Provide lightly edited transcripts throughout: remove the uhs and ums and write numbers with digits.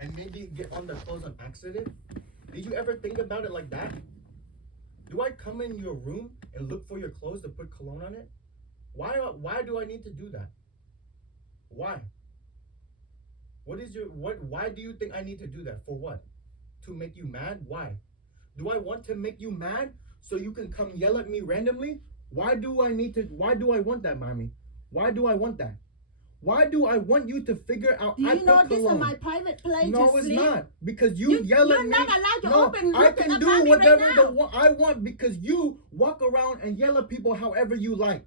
and maybe get on the clothes on accident? Did you ever think about it like that? Do I come in your room and look for your clothes to put cologne on it? Why do I need to do that? Why? Why do you think I need to do that? For what? To make you mad? Why? Do I want to make you mad so you can come yell at me randomly? Why do I want that, mommy? Why do I want that? Why do I want you to figure out? Do you know this is my private place? No, it's not. Because you yell at me. You're not allowed to no, open. I can do whatever right I want because you walk around and yell at people however you like.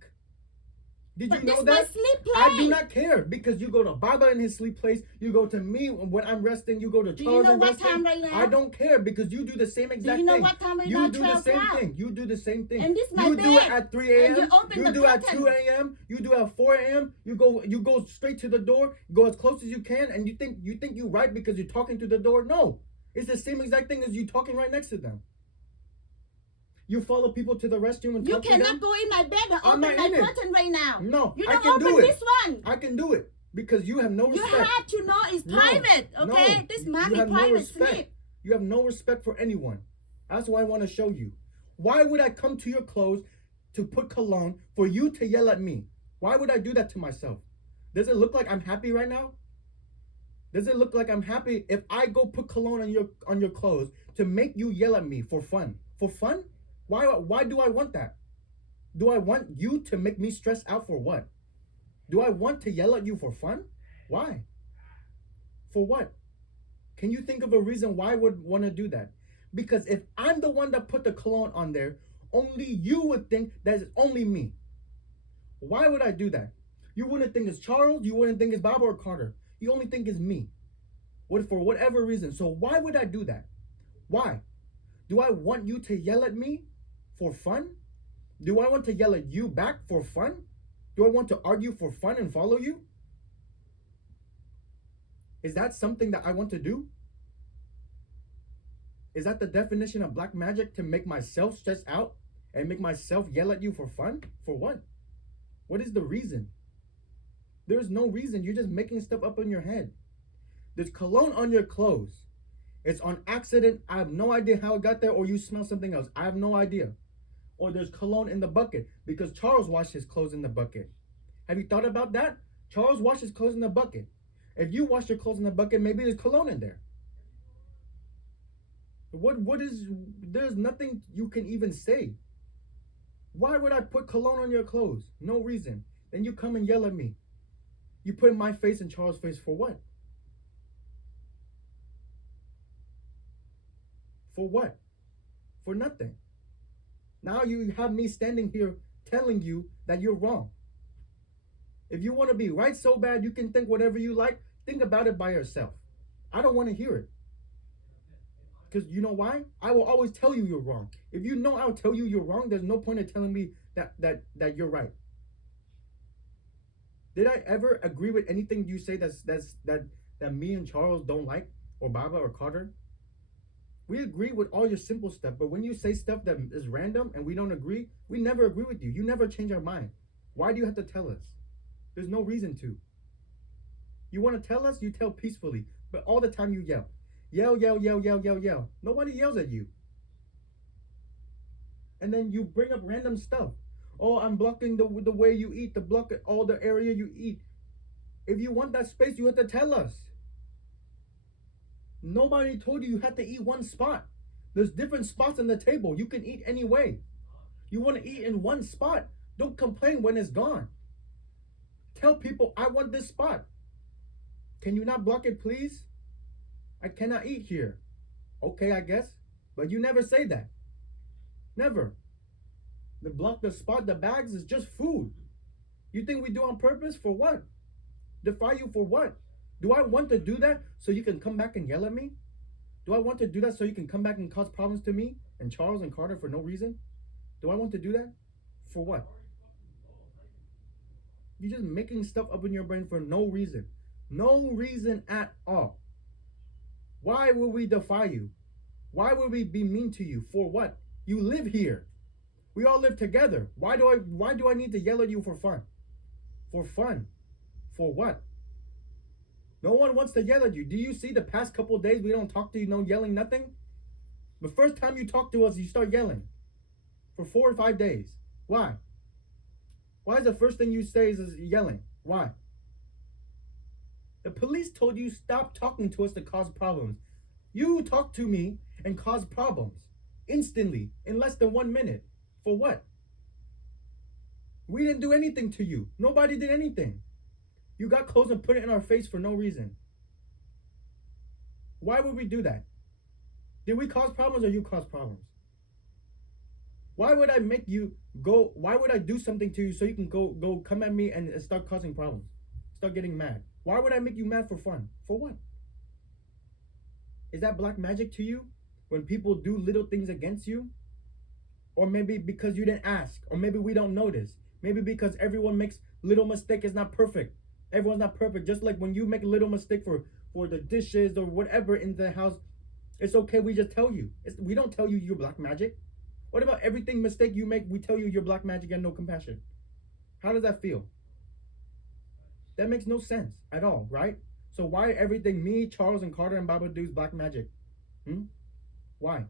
Did you know that? My sleep place. I do not care because you go to Baba in his sleep place. You go to me when I'm resting. You go to Charles. Do you know and what resting. time right now? I don't care because you do the same exact thing. Do you know what time right you now? do the same thing. You do the same thing. And this my you bed. do it at 3 a.m. You do it at 2 a.m. You do it at 4 a.m. You go straight to the door. Go as close as you can, and you think you're right because you're talking to the door. No, it's the same exact thing as you talking right next to them. You follow people to the restroom and talk to them? You cannot go in my bed and open my curtain right now. No, you I don't can open do it. This one. I can do it because you have no respect. You have to know it's private, okay? No, This mommy private sleep. You have no respect for anyone. That's what I want to show you. Why would I come to your clothes to put cologne for you to yell at me? Why would I do that to myself? Does it look like I'm happy right now? Does it look like I'm happy if I go put cologne on your clothes to make you yell at me for fun? For fun? Why do I want that? Do I want you to make me stress out for what? Do I want to yell at you for fun? Why? For what? Can you think of a reason why I would want to do that? Because if I'm the one that put the cologne on there, only you would think that it's only me. Why would I do that? You wouldn't think it's Charles, you wouldn't think it's Bob or Carter. You only think it's me. For whatever reason. So why would I do that? Why? Do I want you to yell at me for fun? Do I want to yell at you back for fun? Do I want to argue for fun and follow you? Is that something that I want to do? Is that the definition of black magic, to make myself stress out and make myself yell at you for fun? For what? What is the reason? There's no reason. You're just making stuff up in your head. There's cologne on your clothes. It's on accident. I have no idea how it got there, or you smell something else. I have no idea. Or there's cologne in the bucket because Charles washed his clothes in the bucket. Have you thought about that? Charles washed his clothes in the bucket. If you wash your clothes in the bucket, maybe there's cologne in there. There's nothing you can even say. Why would I put cologne on your clothes? No reason. Then you come and yell at me. You put my face in Charles' face for what? For what? For nothing. Now you have me standing here telling you that you're wrong. If you want to be right so bad you can think whatever you like, think about it by yourself. I don't want to hear it. Because you know why? I will always tell you you're wrong. If you know I'll tell you you're wrong, there's no point in telling me that you're right. Did I ever agree with anything you say that me and Charles don't like, or Baba or Carter? We agree with all your simple stuff, but when you say stuff that is random and we don't agree, we never agree with you. You never change our mind. Why do you have to tell us? There's no reason to. You want to tell us, you tell peacefully, but all the time you yell. Yell, yell, yell, yell, yell, yell. Nobody yells at you. And then you bring up random stuff. Oh, I'm blocking the way you eat, all the area you eat. If you want that space, you have to tell us. Nobody told you had to eat one spot. There's different spots on the table. You can eat any way. You want to eat in one spot. Don't complain when it's gone. Tell people, I want this spot. Can you not block it, please? I cannot eat here. Okay, I guess. But you never say that. Never. To block the spot, the bags is just food. You think we do on purpose? For what? Defy you for what? Do I want to do that so you can come back and yell at me? Do I want to do that so you can come back and cause problems to me and Charles and Carter for no reason? Do I want to do that? For what? You're just making stuff up in your brain for no reason. No reason at all. Why will we defy you? Why would we be mean to you? For what? You live here. We all live together. Why do I need to yell at you for fun? For fun? For what? No one wants to yell at you. Do you see the past couple days we don't talk to you, no yelling, nothing? The first time you talk to us, you start yelling for 4 or 5 days. Why? Why is the first thing you say is yelling? Why? The police told you stop talking to us to cause problems. You talk to me and cause problems instantly in less than 1 minute. For what? We didn't do anything to you. Nobody did anything. You got clothes and put it in our face for no reason. Why would we do that? Did we cause problems or you cause problems? Why would I make you go? Why would I do something to you so you can go come at me and start causing problems? Start getting mad. Why would I make you mad for fun? For what? Is that black magic to you? When people do little things against you? Or maybe because you didn't ask. Or maybe we don't notice. Maybe because everyone makes little mistake. It's not perfect. Everyone's not perfect. Just like when you make a little mistake for the dishes or whatever in the house, it's okay. We just tell you. We don't tell you you're black magic. What about everything mistake you make, we tell you you're black magic and no compassion? How does that feel? That makes no sense at all, right? So why everything me, Charles, and Carter, and Baba do is black magic? Why?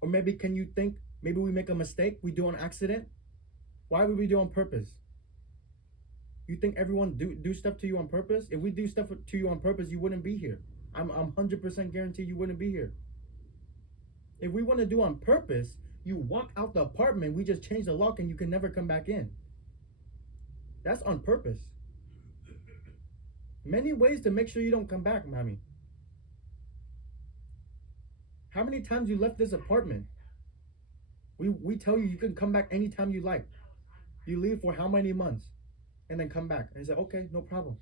Or maybe can you think, maybe we make a mistake, we do on accident? Why would we do on purpose? You think everyone do stuff to you on purpose? If we do stuff to you on purpose, you wouldn't be here. I'm 100% guaranteed you wouldn't be here. If we want to do on purpose, you walk out the apartment, we just change the lock and you can never come back in. That's on purpose. Many ways to make sure you don't come back, mommy. How many times you left this apartment? We tell you can come back anytime you like. You leave for how many months? And then come back. And you say, okay, no problem.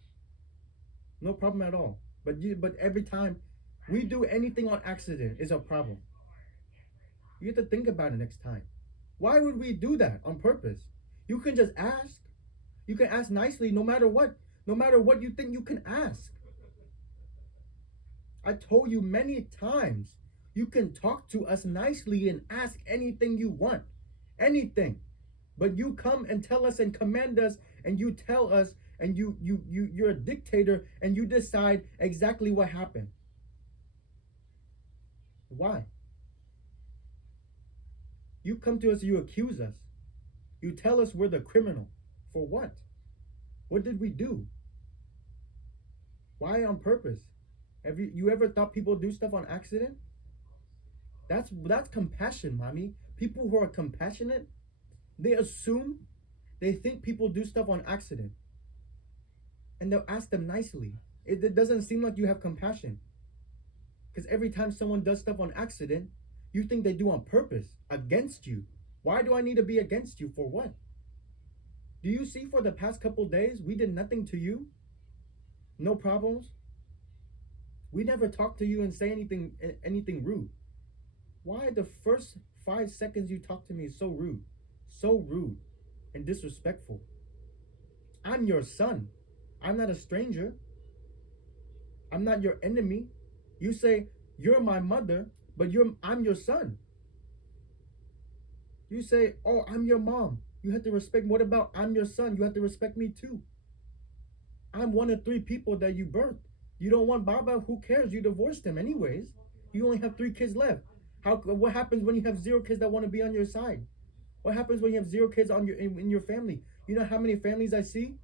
No problem at all. But every time we do anything on accident is a problem. You have to think about it next time. Why would we do that on purpose? You can just ask. You can ask nicely no matter what. No matter what you think, you can ask. I told you many times, you can talk to us nicely and ask anything you want. Anything. But you come and tell us and command us and you tell us and you're a dictator and you decide exactly what happened. Why? You come to us, you accuse us. You tell us we're the criminal. For what? What did we do? Why on purpose? Have you ever thought people do stuff on accident? That's compassion, mommy. People who are compassionate, they think people do stuff on accident. And they'll ask them nicely. It doesn't seem like you have compassion. Because every time someone does stuff on accident, you think they do on purpose, against you. Why do I need to be against you? For what? Do you see for the past couple days, we did nothing to you? No problems? We never talked to you and say anything rude. Why the first 5 seconds you talk to me is so rude? So rude and disrespectful. I'm your son. I'm not a stranger. I'm not your enemy. You say, you're my mother, but I'm your son. You say, oh, I'm your mom. You have to respect. What about I'm your son? You have to respect me too. I'm one of 3 people that you birthed. You don't want Baba? Who cares? You divorced him anyways. You only have 3 kids left. What happens when you have 0 kids that want to be on your side? What happens when you have 0 kids in your family? You know how many families I see?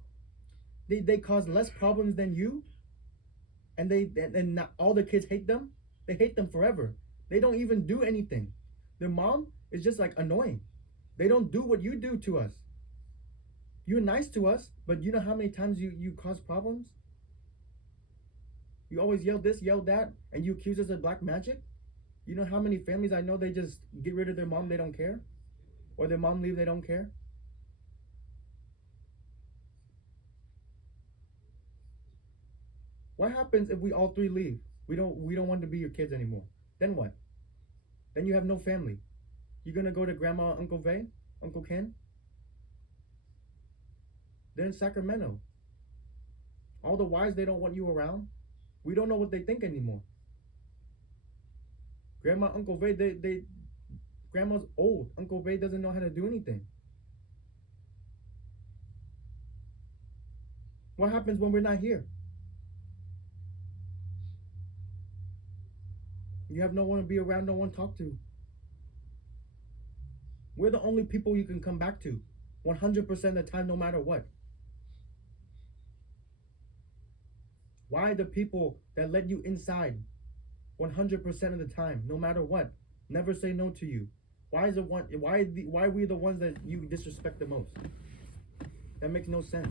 They cause less problems than you, and not all the kids hate them. They hate them forever. They don't even do anything. Their mom is just like annoying. They don't do what you do to us. You're nice to us, but you know how many times you cause problems? You always yell this, yell that, and you accuse us of black magic? You know how many families I know they just get rid of their mom, they don't care? Or their mom leave, they don't care? What happens if we all 3 leave? We don't want to be your kids anymore. Then what? Then you have no family. You're gonna go to Grandma, Uncle Vay, Uncle Ken? They're in Sacramento. All the wives, they don't want you around. We don't know what they think anymore. Grandma, Uncle Vay, Grandma's old. Uncle Vay doesn't know how to do anything. What happens when we're not here? You have no one to be around, no one to talk to. We're the only people you can come back to 100% of the time, no matter what. Why the people that let you inside 100% of the time, no matter what, never say no to you? Why is it one? Why are we the ones that you disrespect the most? That makes no sense.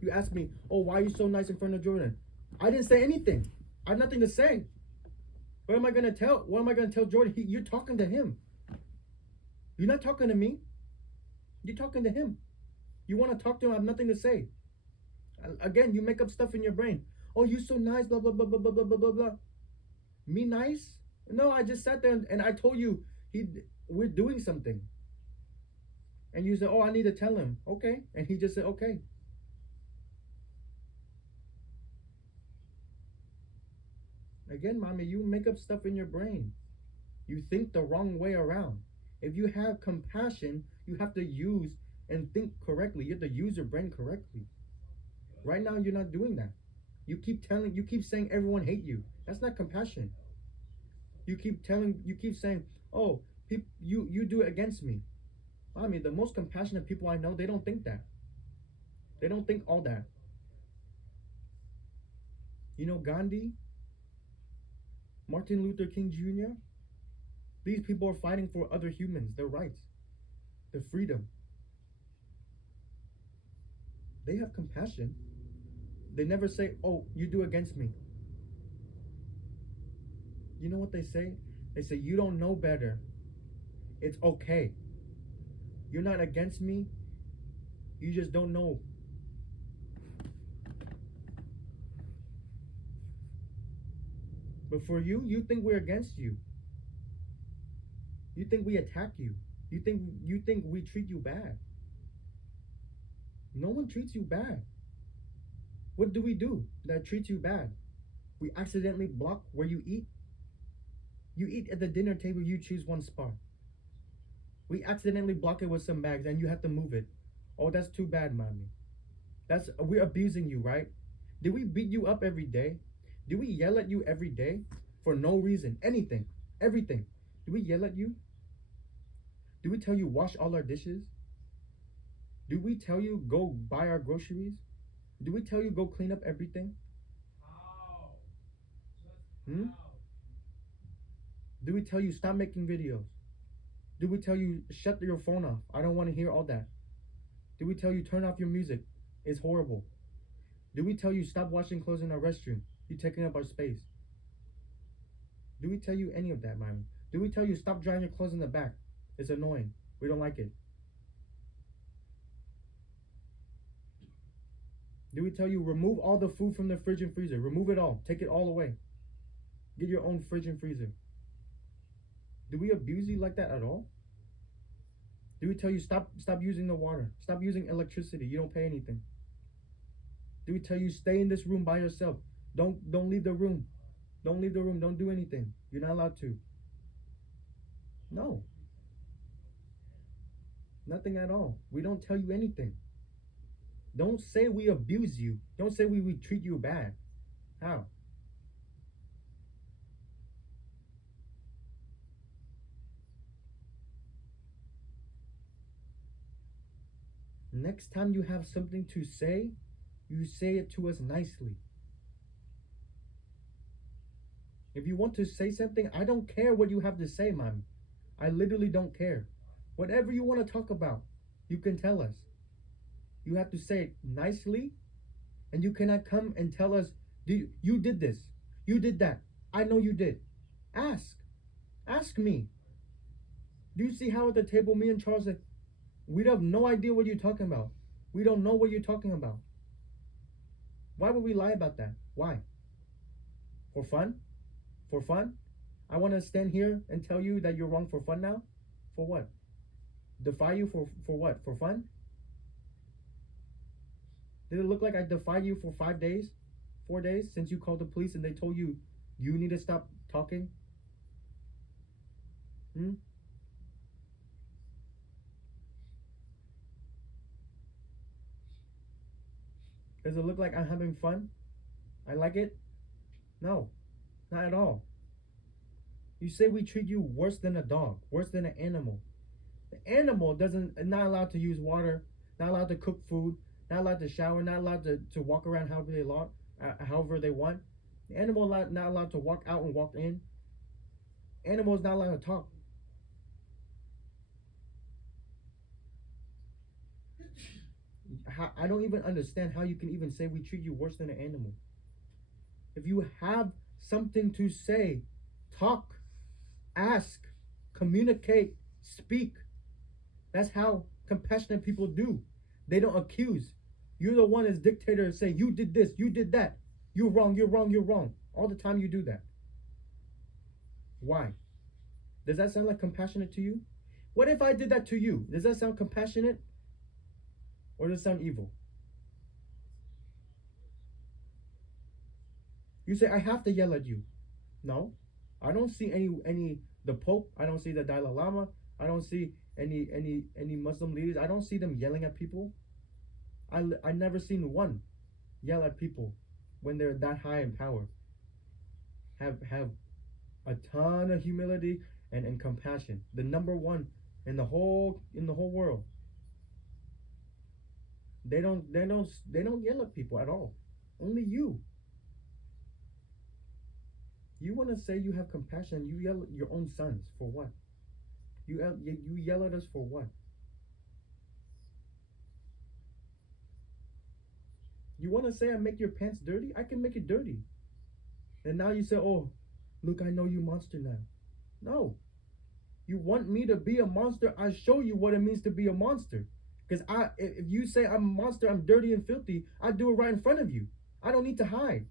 You ask me, oh, why are you so nice in front of Jordan? I didn't say anything. I have nothing to say. What am I gonna tell? What am I gonna tell Jordan? You're talking to him. You're not talking to me. You're talking to him. You want to talk to him? I have nothing to say. Again, you make up stuff in your brain. Oh, you're so nice. Blah blah blah blah blah blah blah blah. Me nice? No, I just sat there and I told you we're doing something. And you said, oh, I need to tell him. Okay. And he just said, okay. Again, mommy, you make up stuff in your brain. You think the wrong way around. If you have compassion, you have to use and think correctly. You have to use your brain correctly. Right now, you're not doing that. You keep saying everyone hate you. That's not compassion. You keep saying, oh, you do it against me. I mean, the most compassionate people I know, they don't think that. They don't think all that. You know, Gandhi, Martin Luther King Jr., these people are fighting for other humans, their rights, their freedom. They have compassion. They never say, oh, you do against me. You know what they say? They say, you don't know better. It's okay. You're not against me. You just don't know. But for you, you think we're against you. You think we attack you. You think we treat you bad. No one treats you bad. What do we do that treats you bad? We accidentally block where you eat. You eat at the dinner table, you choose one spot. We accidentally block it with some bags and you have to move it. Oh, that's too bad, mommy. We're abusing you, right? Did we beat you up every day? Do we yell at you every day for no reason? Anything. Everything. Do we yell at you? Do we tell you wash all our dishes? Do we tell you go buy our groceries? Do we tell you go clean up everything? Hmm? Do we tell you stop making videos? Do we tell you shut your phone off? I don't want to hear all that. Do we tell you turn off your music? It's horrible. Do we tell you stop washing clothes in our restroom? You're taking up our space. Do we tell you any of that, mommy? Do we tell you stop drying your clothes in the back? It's annoying. We don't like it. Do we tell you remove all the food from the fridge and freezer? Remove it all. Take it all away. Get your own fridge and freezer. Do we abuse you like that at all? Do we tell you stop using the water? Stop using electricity. You don't pay anything. Do we tell you stay in this room by yourself? Don't leave the room. Don't leave the room. Don't do anything. You're not allowed to. No. Nothing at all. We don't tell you anything. Don't say we abuse you. Don't say we treat you bad. How? Next time you have something to say, you say it to us nicely. If you want to say something, I don't care what you have to say, mommy. I literally don't care. Whatever you want to talk about, you can tell us. You have to say it nicely, and you cannot come and tell us, you did this, you did that. I know you did. Ask. Ask me. Do you see how at the table me and Charles said, we have no idea what you're talking about. We don't know what you're talking about. Why would we lie about that? Why? For fun? For fun? I want to stand here and tell you that you're wrong for fun now? For what? Defy you for what? For fun? Did it look like I defied you for 5 days? 4 days since you called the police and they told you you need to stop talking? Does it look like I'm having fun? I like it? No, not at all. You say we treat you worse than a dog, worse than an animal. The animal doesn't not allowed to use water, not allowed to cook food, not allowed to shower, not allowed to walk around however they want. The animal not allowed to walk out and walk in. Animal is not allowed to talk. I don't even understand how you can even say we treat you worse than an animal. If you have something to say, talk, ask, communicate, speak. That's how compassionate people do. They don't accuse. You're the one as dictator say you did this, you did that. You're wrong, you're wrong, you're wrong. All the time you do that. Why? Does that sound like compassionate to you? What if I did that to you? Does that sound compassionate? Or does it sound evil? You say I have to yell at you. No. I don't see any the Pope, I don't see the Dalai Lama, I don't see any Muslim leaders. I don't see them yelling at people. I never seen one yell at people when they're that high in power. Have a ton of humility and compassion. The number one in the whole world. They don't yell at people at all. Only you. You want to say you have compassion, you yell at your own sons for what? You yell at us for what? You want to say I make your pants dirty? I can make it dirty. And now you say, oh, look, I know you monster now. No. You want me to be a monster? I show you what it means to be a monster. Because if you say I'm a monster, I'm dirty and filthy, I do it right in front of you. I don't need to hide.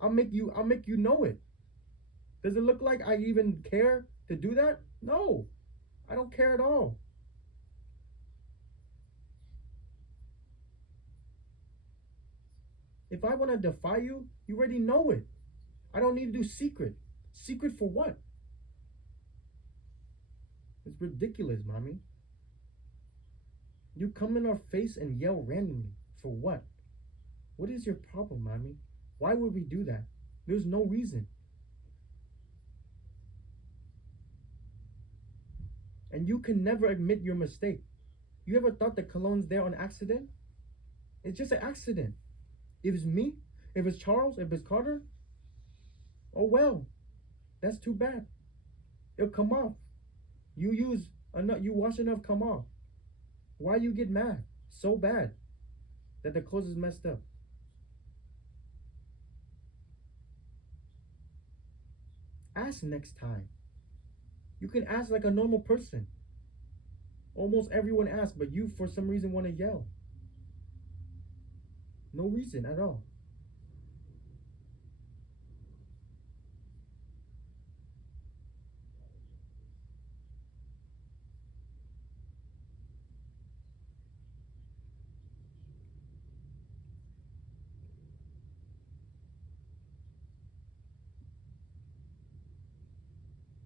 I'll make you know it. Does it look like I even care to do that? No. I don't care at all. If I want to defy you, you already know it. I don't need to do secret. Secret for what? It's ridiculous, mommy. You come in our face and yell randomly. For what? What is your problem, mommy? Why would we do that? There's no reason. And you can never admit your mistake. You ever thought that cologne's there on accident? It's just an accident. If it's me, if it's Charles, if it's Carter, oh well, that's too bad. It'll come off. You wash enough, come off. Why you get mad so bad that the clothes is messed up? Ask next time. You can ask like a normal person. Almost everyone asks, but you for some reason want to yell. No reason at all.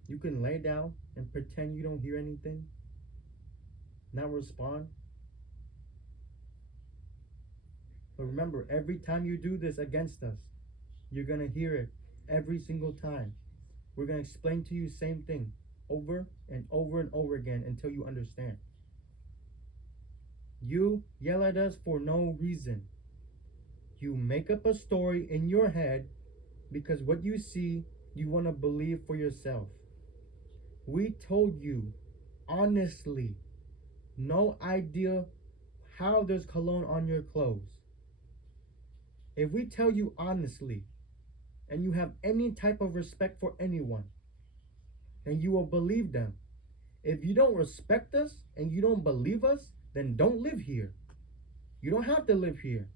You can lay down and pretend you don't hear anything, not respond. But remember, every time you do this against us, you're going to hear it every single time. We're going to explain to you the same thing over and over and over again until you understand. You yell at us for no reason. You make up a story in your head because what you see, you want to believe for yourself. We told you, honestly, no idea how there's cologne on your clothes. If we tell you honestly, and you have any type of respect for anyone, then you will believe them. If you don't respect us and you don't believe us, then don't live here. You don't have to live here.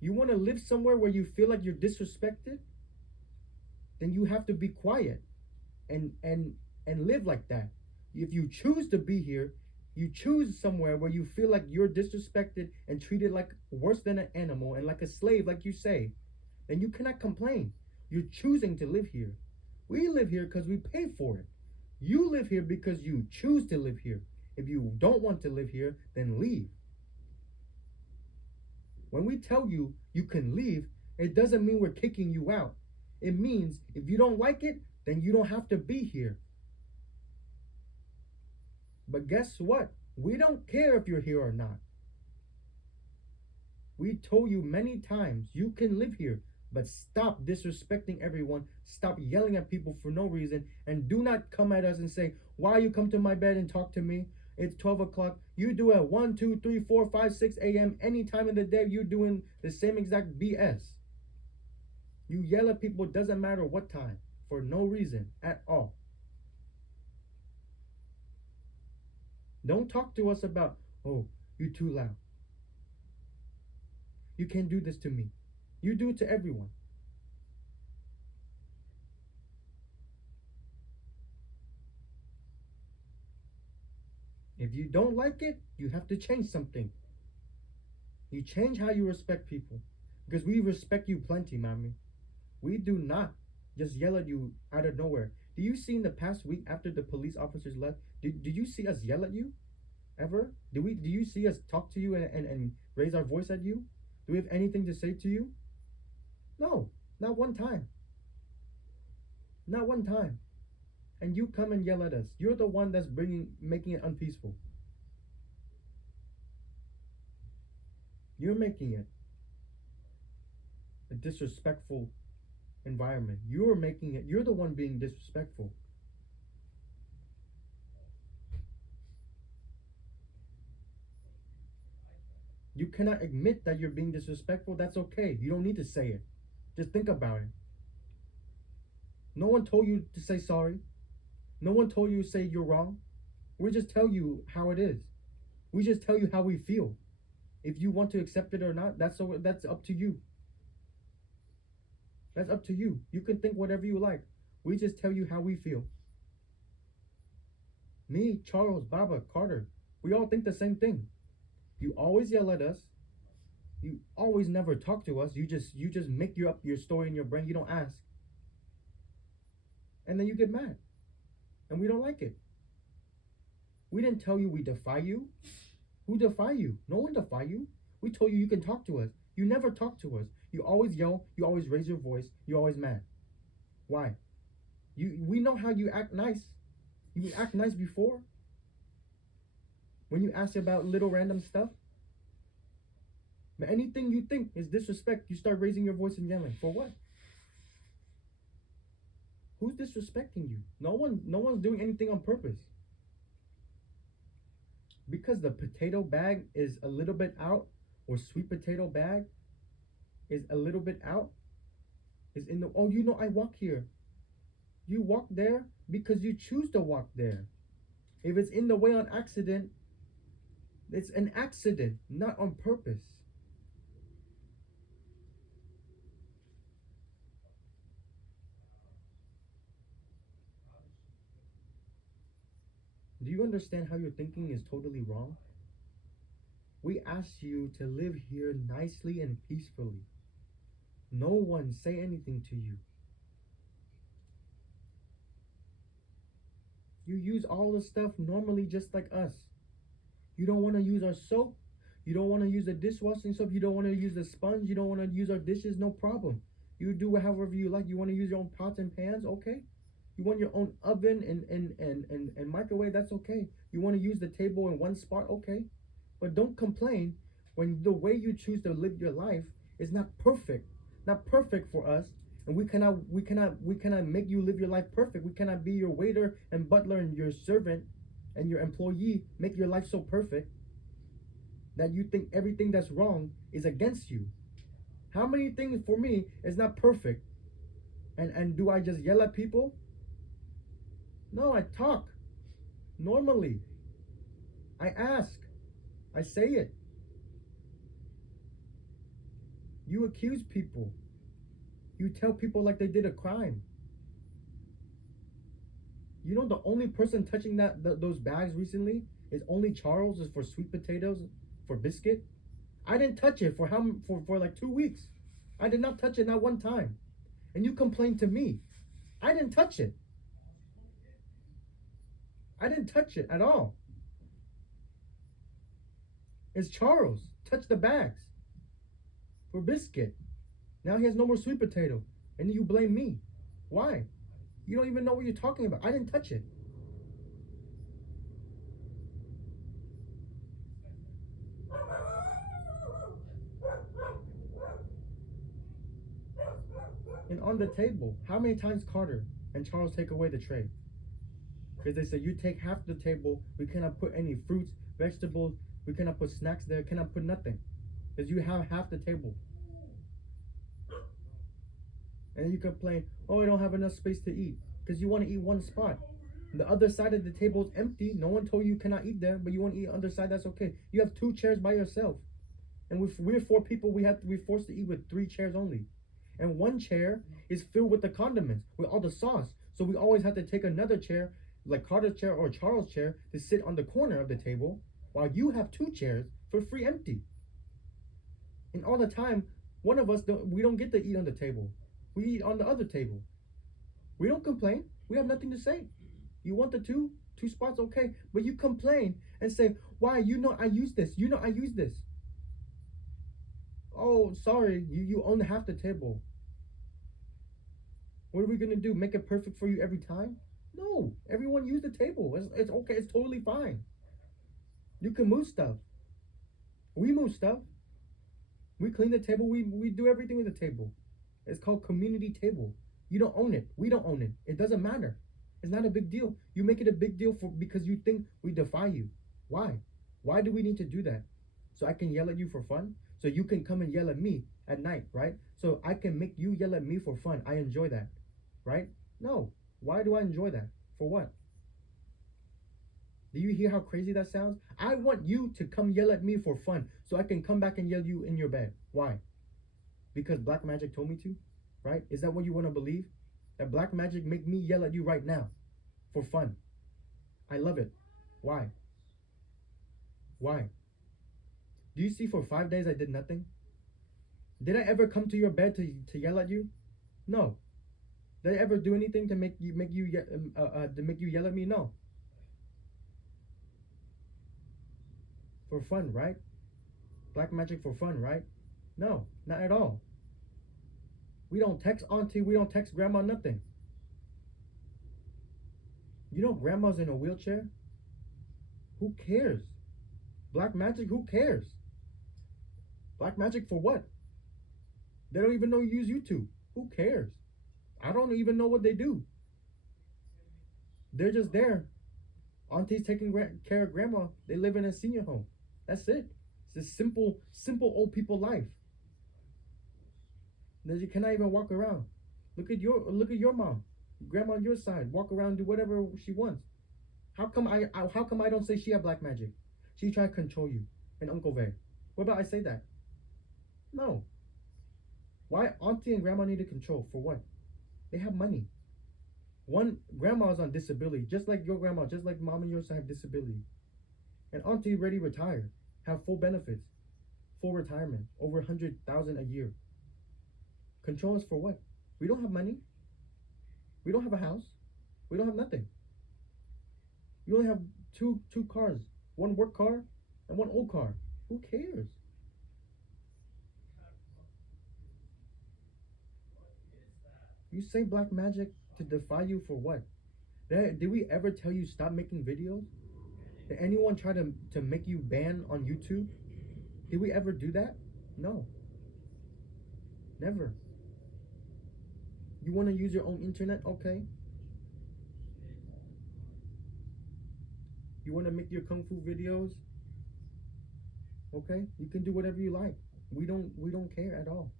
You want to live somewhere where you feel like you're disrespected? Then you have to be quiet and live like that. If you choose to be here, you choose somewhere where you feel like you're disrespected and treated like worse than an animal and like a slave, like you say, then you cannot complain. You're choosing to live here. We live here because we pay for it. You live here because you choose to live here. If you don't want to live here, then leave. When we tell you you can leave, it doesn't mean we're kicking you out. It means if you don't like it, then you don't have to be here. But guess what? We don't care if you're here or not. We told you many times you can live here, but stop disrespecting everyone. Stop yelling at people for no reason. And do not come at us and say, why you come to my bed and talk to me? It's 12 o'clock. You do it 1, 2, 3, 4, 5, 6 a.m. Any time of the day, you're doing the same exact BS. You yell at people, doesn't matter what time, for no reason at all. Don't talk to us about, oh, you're too loud. You can't do this to me. You do it to everyone. If you don't like it, you have to change something. You change how you respect people. Because we respect you plenty, mommy. We do not just yell at you out of nowhere. Do you see in the past week after the police officers left, did you see us yell at you? Ever? Do you see us talk to you and raise our voice at you? Do we have anything to say to you? No, not one time. Not one time. And you come and yell at us. You're the one that's making it unpeaceful. You're making it a disrespectful environment. You're making it, you're the one being disrespectful. You cannot admit that you're being disrespectful. That's okay. You don't need to say it. Just think about it. No one told you to say sorry. No one told you to say you're wrong. We just tell you how it is. We just tell you how we feel. If you want to accept it or not, that's up to you. That's up to you. You can think whatever you like. We just tell you how we feel. Me, Charles, Baba, Carter, we all think the same thing. You always yell at us. You always never talk to us. You just make up your story in your brain. You don't ask. And then you get mad. And we don't like it. We didn't tell you we defy you. Who defy you? No one defy you. We told you can talk to us. You never talk to us. You always yell. You always raise your voice. You're always mad. Why? We know how you act nice. You act nice before. When you ask about little random stuff. But anything you think is disrespect, you start raising your voice and yelling. For what? Who's disrespecting you? No one's doing anything on purpose. Because the potato bag is a little bit out, or sweet potato bag is a little bit out, is in the, oh, I walk here. You walk there because you choose to walk there. If it's in the way on accident, it's an accident, not on purpose. Do you understand how your thinking is totally wrong? We asked you to live here nicely and peacefully. No one say anything to you. You use all the stuff normally just like us. You don't want to use our soap. You don't want to use the dishwashing soap. You don't want to use the sponge. You don't want to use our dishes. No problem. You do however you like. You want to use your own pots and pans? Okay. You want your own oven and microwave? That's okay. You want to use the table in one spot? Okay. But don't complain when the way you choose to live your life is not perfect. Not perfect for us. And we cannot make you live your life perfect. We cannot be your waiter and butler and your servant and your employee, make your life so perfect that you think everything that's wrong is against you. How many things for me is not perfect? And do I just yell at people? No, I talk normally. I ask. I say it. You accuse people. You tell people like they did a crime. You know the only person touching those bags recently is only Charles, is for sweet potatoes, for biscuit. I didn't touch it for like 2 weeks. I did not touch it not one time. And you complained to me. I didn't touch it. I didn't touch it at all. It's Charles. Touch the bags. for biscuit. Now he has no more sweet potato. And then you blame me. Why? You don't even know what you're talking about. I didn't touch it. And on the table, how many times Carter and Charles take away the tray? Because they say, you take half the table, we cannot put any fruits, vegetables, we cannot put snacks there, cannot put nothing. Because you have half the table. And you complain, oh, I don't have enough space to eat. Because you want to eat one spot. The other side of the table is empty. No one told you cannot eat there, but you want to eat other side, that's okay. You have 2 chairs by yourself. And we're 4 people, we're forced to eat with 3 chairs only. And 1 chair is filled with the condiments, with all the sauce. So we always have to take another chair, like Carter's chair or Charles' chair, to sit on the corner of the table, while you have 2 chairs for free empty. And all the time, one of us, we don't get to eat on the table. We eat on the other table. We don't complain. We have nothing to say. You want the two spots, okay. But you complain and say, why? You know I use this. You know I use this. Oh, sorry. You own half the table. What are we going to do? Make it perfect for you every time? No. Everyone use the table. It's okay. It's totally fine. You can move stuff. We move stuff. We clean the table. We do everything with the table. It's called community table. You don't own it. We don't own it. It doesn't matter. It's not a big deal. You make it a big deal because you think we defy you. Why? Why do we need to do that? So I can yell at you for fun? So you can come and yell at me at night, right? So I can make you yell at me for fun. I enjoy that, right? No. Why do I enjoy that? For what? Do you hear how crazy that sounds? I want you to come yell at me for fun so I can come back and yell you in your bed. Why? Because black magic told me to, right? Is that what you want to believe? That black magic make me yell at you right now for fun. I love it. Why? Why? Do you see for 5 days I did nothing? Did I ever come to your bed to yell at you? No. Did I ever do anything to make you yell at me? No. For fun, right? Black magic for fun, right? No, not at all. We don't text auntie, we don't text grandma, nothing. You know grandma's in a wheelchair? Who cares? Black magic, who cares? Black magic for what? They don't even know you use YouTube. Who cares? I don't even know what they do. They're just there. Auntie's taking care of grandma. They live in a senior home. That's it. It's a simple old people life. Then you cannot even walk around. Look at your mom, grandma on your side. Walk around, do whatever she wants. How come I don't say she have black magic? She try to control you and Uncle Vay. What about I say that? No. Why auntie and grandma need to control? For what? They have money. One grandma's on disability, just like your grandma, just like mom and yours have disability. And auntie already retired, have full benefits, full retirement, over 100,000 a year. Control us for what? We don't have money. We don't have a house. We don't have nothing. You only have two cars, one work car and one old car. Who cares? You say black magic to defy you for what? Did we ever tell you stop making videos? Did anyone try to make you ban on YouTube? Did we ever do that? No. Never. You want to use your own internet? Okay. You want to make your kung fu videos? Okay. You can do whatever you like. We don't care at all.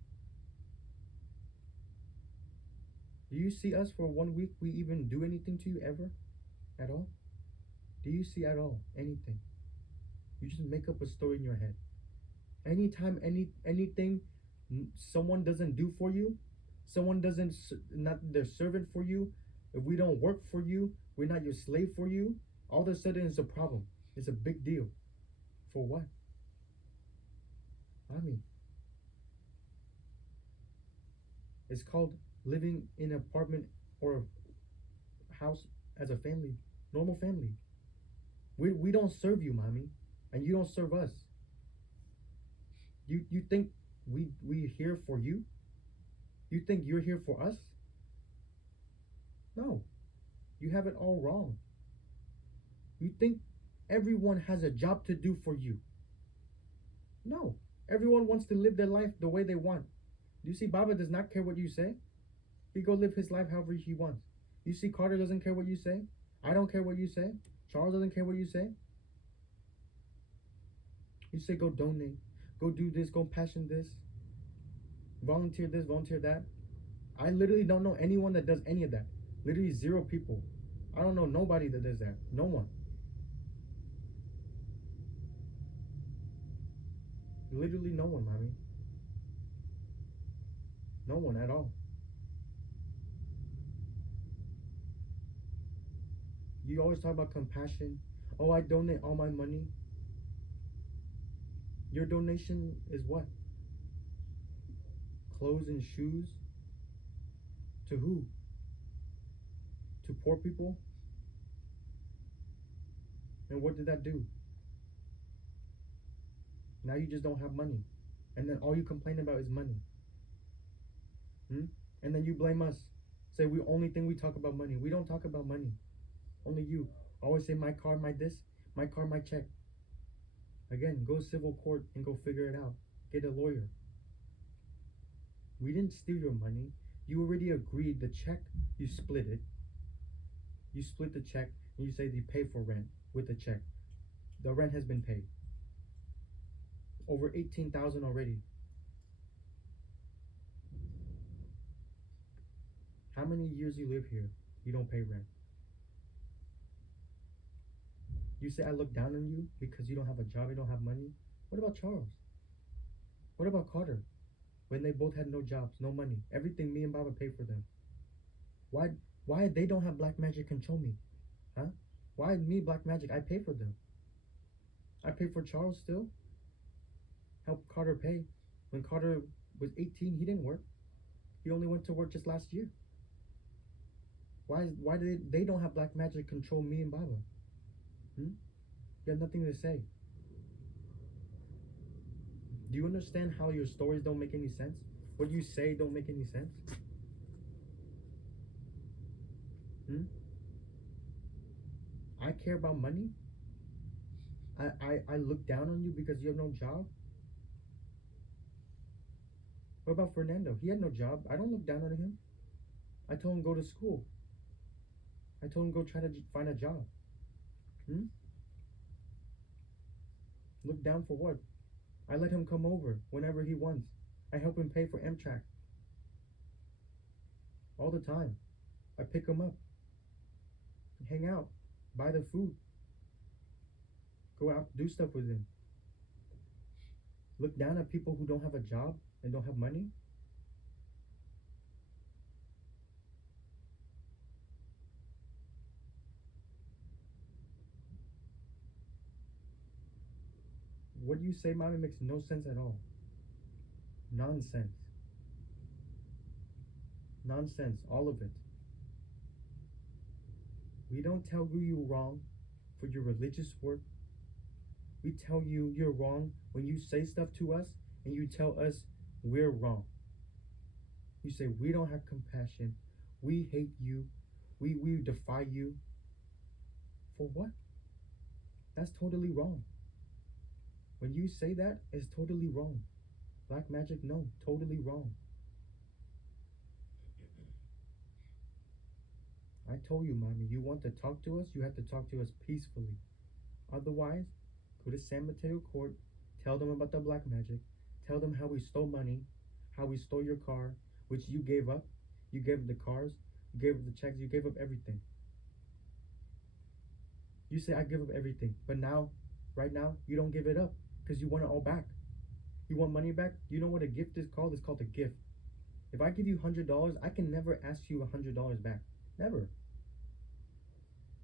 Do you see us for 1 week? We even do anything to you ever? At all? Do you see at all anything? You just make up a story in your head. Anytime anything someone doesn't do for you, someone doesn't not their servant for you, if we don't work for you, we're not your slave for you, all of a sudden it's a problem. It's a big deal. For what? I mean, it's called living in an apartment or a house as a family, normal family. We don't serve you, mommy, and you don't serve us. You think we here for you? You think you're here for us? No. You have it all wrong. You think everyone has a job to do for you? No. Everyone wants to live their life the way they want. You see, Baba does not care what you say. He go live his life however he wants. You see, Carter doesn't care what you say. I don't care what you say. Charles doesn't care what you say. You say go donate, go do this, go passion this, volunteer this, volunteer that. I literally don't know anyone that does any of that. Literally 0 people. I don't know nobody that does that. No one. Literally no one, mommy. No one at all. You always talk about compassion. Oh, I donate all my money. Your donation is what? Clothes and shoes? To who? To poor people? And what did that do? Now you just don't have money. And then all you complain about is money. And then you blame us. Say we only thing we talk about money. We don't talk about money. Only you. Always say my car, my this, my car, my check. Again, go civil court and go figure it out. Get a lawyer. We didn't steal your money. You already agreed the check, you split it. You split the check and you say you pay for rent with the check. The rent has been paid. Over $18,000 already. How many years you live here? You don't pay rent. You say I look down on you because you don't have a job, you don't have money. What about Charles? What about Carter? When they both had no jobs, no money, everything me and Baba paid for them. Why they don't have black magic control me? Huh? Why me, black magic? I pay for them. I pay for Charles still. Help Carter pay. When Carter was 18, he didn't work. He only went to work just last year. Why did they don't have black magic control me and Baba? You have nothing to say. Do you understand how your stories don't make any sense? What you say don't make any sense? I care about money? I look down on you because you have no job? What about Fernando? He had no job. I don't look down on him. I told him go to school. I told him go try to find a job. Look down for what? I let him come over whenever he wants. I help him pay for Amtrak. All the time. I pick him up. Hang out. Buy the food. Go out, do stuff with him. Look down at people who don't have a job and don't have money? What you say, mommy, makes no sense at all. Nonsense. Nonsense, all of it. We don't tell you you're wrong for your religious work. We tell you you're wrong when you say stuff to us and you tell us we're wrong. You say we don't have compassion. We hate you. We defy you. For what? That's totally wrong. When you say that, it's totally wrong. Black magic, no, totally wrong. I told you, mommy, you want to talk to us, you have to talk to us peacefully. Otherwise, go to San Mateo Court, tell them about the black magic, tell them how we stole money, how we stole your car, which you gave up. You gave up the cars, you gave up the checks, you gave up everything. You say, I give up everything, but now, right now, you don't give it up because you want it all back. You want money back? You know what a gift is called? It's called a gift. If I give you $100, I can never ask you $100 back. Never.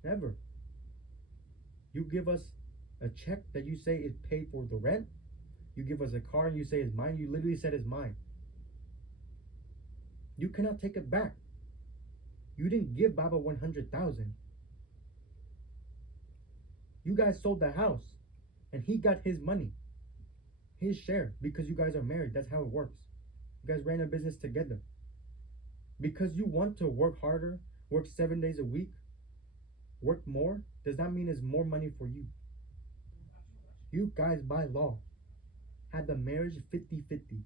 Never. You give us a check that you say is paid for the rent. You give us a car and you say it's mine. You literally said it's mine. You cannot take it back. You didn't give Baba 100,000. You guys sold the house and he got his money. his share because you guys are married. That's how it works. You guys ran a business together. Because you want to work harder, work 7 days a week, work more, does not mean it's more money for you. You guys, by law, had the marriage 50-50.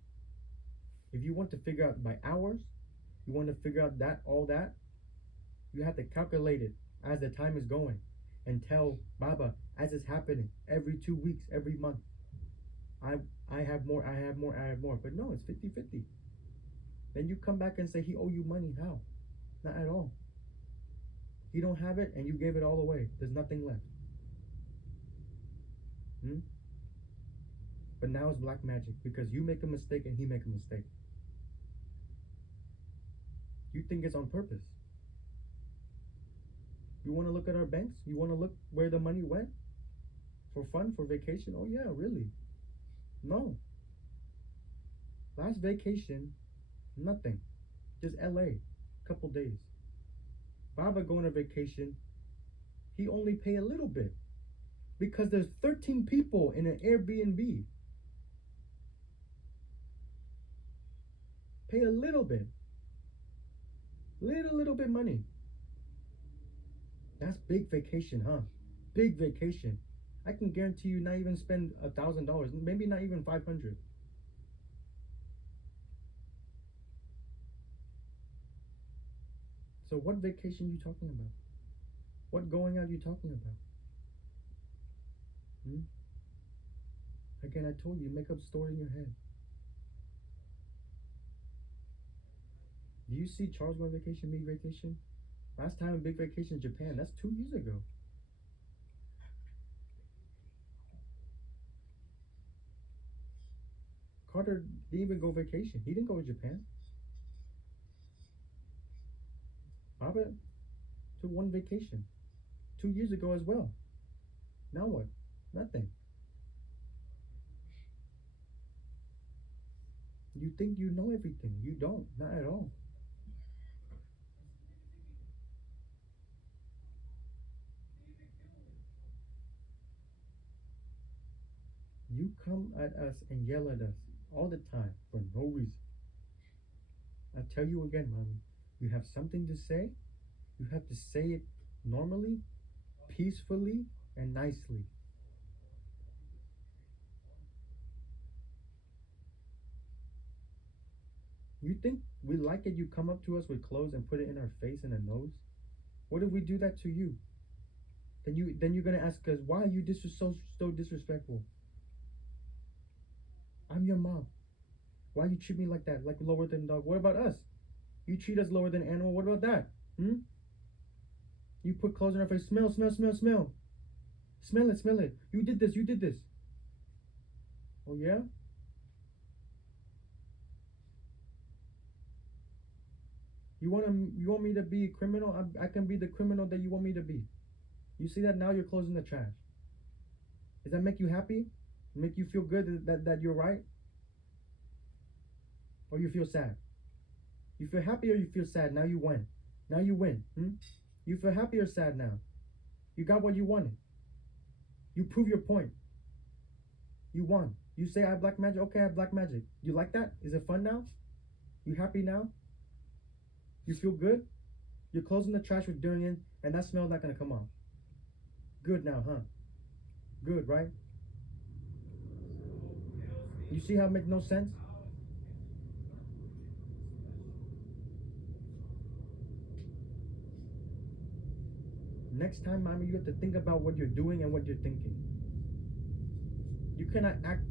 If you want to figure out by hours, you want to figure out all that, you have to calculate it as the time is going and tell Baba, as it's happening, every 2 weeks, every month, I have more, I have more, I have more. But no, it's 50-50. Then you come back and say he owe you money. How? Not at all. He don't have it and you gave it all away. There's nothing left. But now it's black magic because you make a mistake and he make a mistake. You think it's on purpose. You want to look at our banks? You want to look where the money went? For fun, for vacation? Oh yeah, really? No. Last vacation, nothing. Just LA, couple days. Baba going on vacation, he only pay a little bit because there's 13 people in an Airbnb. Pay a little bit. Little bit money. That's big vacation, huh? Big vacation. I can guarantee you not even spend $1,000, maybe not even 500. So what vacation you talking about? What going out you talking about? Again, I told you, make up story in your head. Do you see Charles going vacation, big vacation? Last time a big vacation in Japan, that's 2 years ago. Carter didn't even go vacation. He didn't go to Japan. Baba took one vacation 2 years ago as well. Now what? Nothing. You think you know everything. You don't. Not at all. You come at us and yell at us all the time for no reason. I tell you again, mommy, you have something to say, you have to say it normally, peacefully, and nicely. You think we like it? You come up to us with clothes and put it in our face and a nose. What if we do that to you? Then you're gonna ask us, why are you so disrespectful? I'm your mom. Why you treat me like that? Like lower than dog? What about us? You treat us lower than animal. What about that? You put clothes in our face. Smell. Smell it. You did this. Oh yeah? You want me to be a criminal? I can be the criminal that you want me to be. You see that now you're closing the trash. Does that make you happy? Make you feel good that you're right? Or you feel sad? You feel happy or you feel sad? Now you win. You feel happy or sad now? You got what you wanted. You prove your point. You won. You say I have black magic. Okay, I have black magic. You like that? Is it fun now? You happy now? You feel good? You're closing the trash with durian and that smell's not gonna come off. Good now, huh? Good, right? You see how it makes no sense? Next time, mommy, you have to think about what you're doing and what you're thinking. You cannot act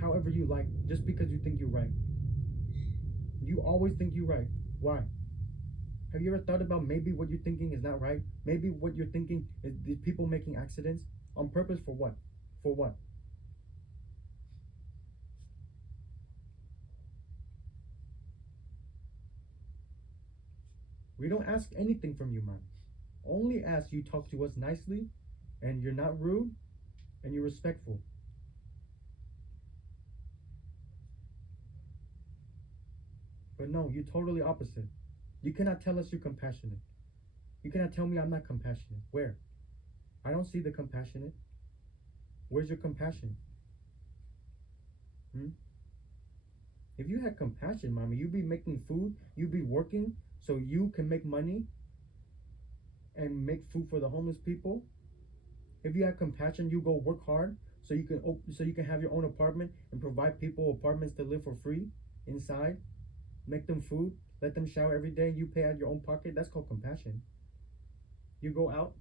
however you like just because you think you're right. You always think you're right. Why? Have you ever thought about maybe what you're thinking is not right? Maybe what you're thinking is the people making accidents on purpose for what? For what? We don't ask anything from you, Mom. Only ask you talk to us nicely and you're not rude and you're respectful. But no, you're totally opposite. You cannot tell us you're compassionate. You cannot tell me I'm not compassionate. Where? I don't see the compassionate. Where's your compassion? Hmm? If you had compassion, mommy, you'd be making food, you'd be working so you can make money and make food for the homeless people. If you had compassion, you go work hard so you can have your own apartment and provide people apartments to live for free inside, make them food, let them shower every day, you pay out your own pocket. That's called compassion. You go out,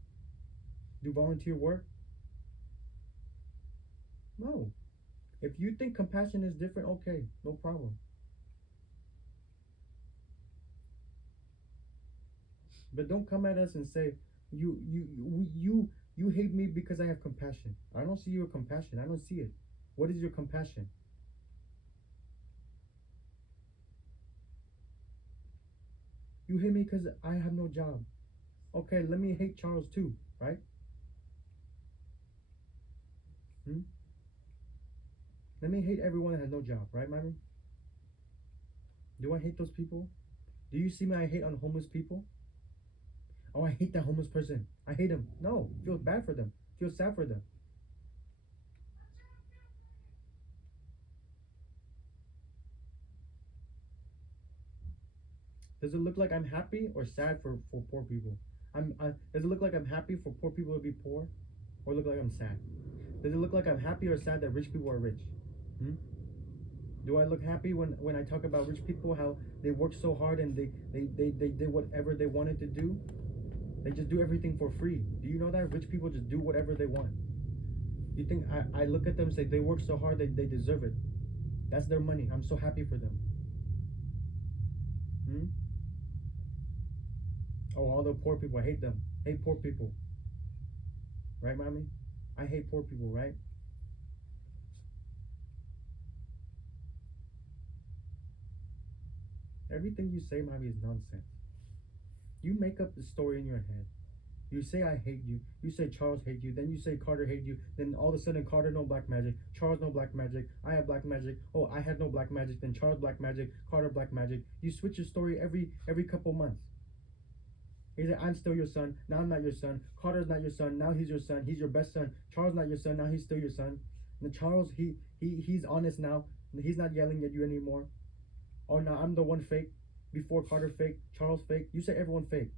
do volunteer work. No. If you think compassion is different, okay, no problem. But don't come at us and say you hate me because I have compassion. I don't see your compassion. I don't see it. What is your compassion? You hate me because I have no job. Okay, let me hate Charles too, right? Hmm? Let me hate everyone that has no job, right, mommy? Do I hate those people? Do you see me? I hate on homeless people. Oh, I hate that homeless person. I hate him. No, feel bad for them. Feel sad for them. Does it look like I'm happy or sad for poor people? Does it look like I'm happy for poor people to be poor, or look like I'm sad? Does it look like I'm happy or sad that rich people are rich? Hmm? Do I look happy when I talk about rich people, how they work so hard and they did whatever they wanted to do? They just do everything for free. Do you know that? Rich people just do whatever they want. You think I look at them and say they work so hard, they deserve it. That's their money. I'm so happy for them. Hmm? Oh, all the poor people, I hate them. Hate poor people. Right, mommy? I hate poor people, right? Everything you say, mommy, is nonsense. You make up the story in your head. You say I hate you. You say Charles hate you. Then you say Carter hate you. Then all of a sudden Carter no black magic. Charles no black magic. I have black magic. Oh, I had no black magic. Then Charles black magic. Carter black magic. You switch your story every couple months. He said, I'm still your son. Now I'm not your son. Carter's not your son. Now he's your son. He's your best son. Charles not your son. Now he's still your son. And Charles, he's honest now. He's not yelling at you anymore. Oh, now I'm the one fake. Before Carter fake, Charles fake. You say everyone fake.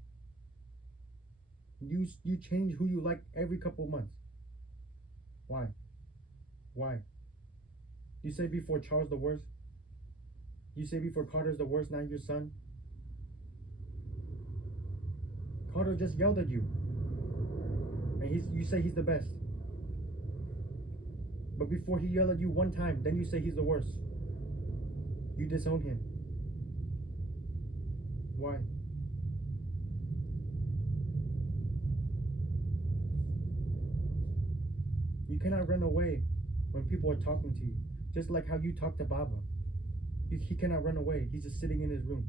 You change who you like every couple months. Why? Why? You say before Charles the worst. You say before Carter's the worst. Now your son. Carter just yelled at you, and you say he's the best. But before he yelled at you one time, then you say he's the worst. You disown him. Why? You cannot run away when people are talking to you. Just like how you talk to Baba. He cannot run away. He's just sitting in his room.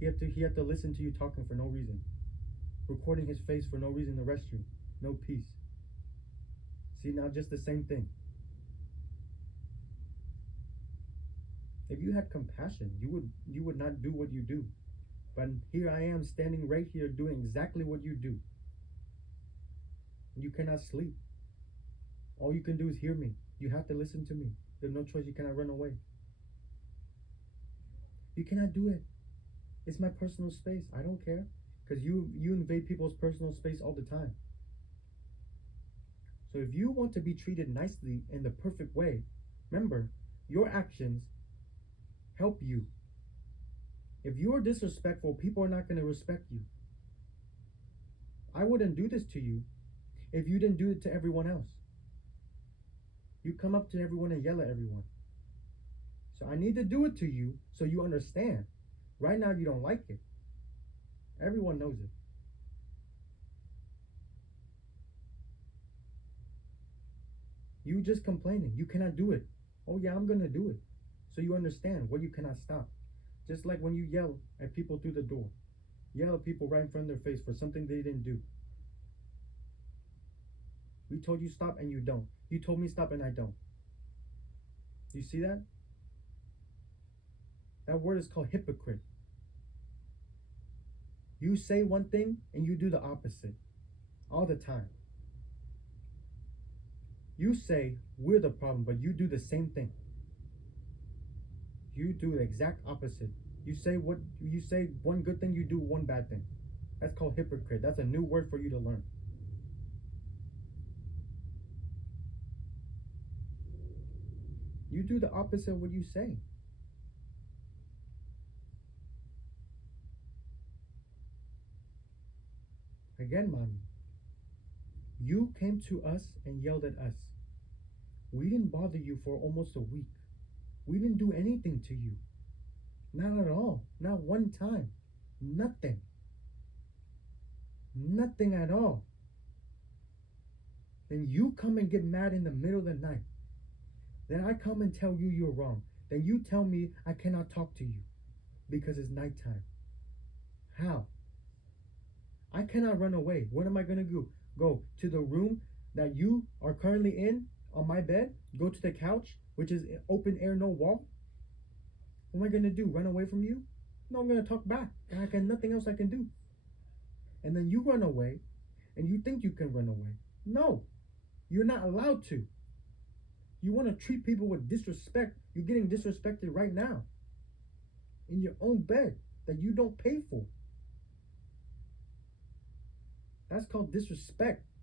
He had to listen to you talking for no reason. Recording his face for no reason in the restroom. No peace. See, now just the same thing. If you had compassion, you would not do what you do. But here I am standing right here doing exactly what you do. You cannot sleep. All you can do is hear me. You have to listen to me. There's no choice. You cannot run away. You cannot do it. It's my personal space. I don't care. Because you invade people's personal space all the time. So if you want to be treated nicely in the perfect way, remember, your actions help you. If you're disrespectful, people are not going to respect you. I wouldn't do this to you if you didn't do it to everyone else. You come up to everyone and yell at everyone. So I need to do it to you so you understand. Right now you don't like it. Everyone knows it. You just complaining. You cannot do it. Oh yeah, I'm gonna do it. So you understand what you cannot stop. Just like when you yell at people through the door. Yell at people right in front of their face for something they didn't do. We told you stop and you don't. You told me stop and I don't. You see that? That word is called hypocrite. You say one thing and you do the opposite. All the time. You say we're the problem, but you do the same thing. You do the exact opposite. You say one good thing, you do one bad thing. That's called hypocrite. That's a new word for you to learn. You do the opposite of what you say. Again, mommy, you came to us and yelled at us. We didn't bother you for almost a week. We didn't do anything to you. Not at all. Not one time. Nothing. Nothing at all. Then you come and get mad in the middle of the night. Then I come and tell you you're wrong. Then you tell me I cannot talk to you because it's nighttime. How? I cannot run away. What am I going to do? Go to the room that you are currently in on my bed? Go to the couch, which is open air, no wall? What am I going to do? Run away from you? No, I'm going to talk back. And I can nothing else I can do. And then you run away and you think you can run away. No, you're not allowed to. You want to treat people with disrespect. You're getting disrespected right now in your own bed that you don't pay for. That's called disrespect.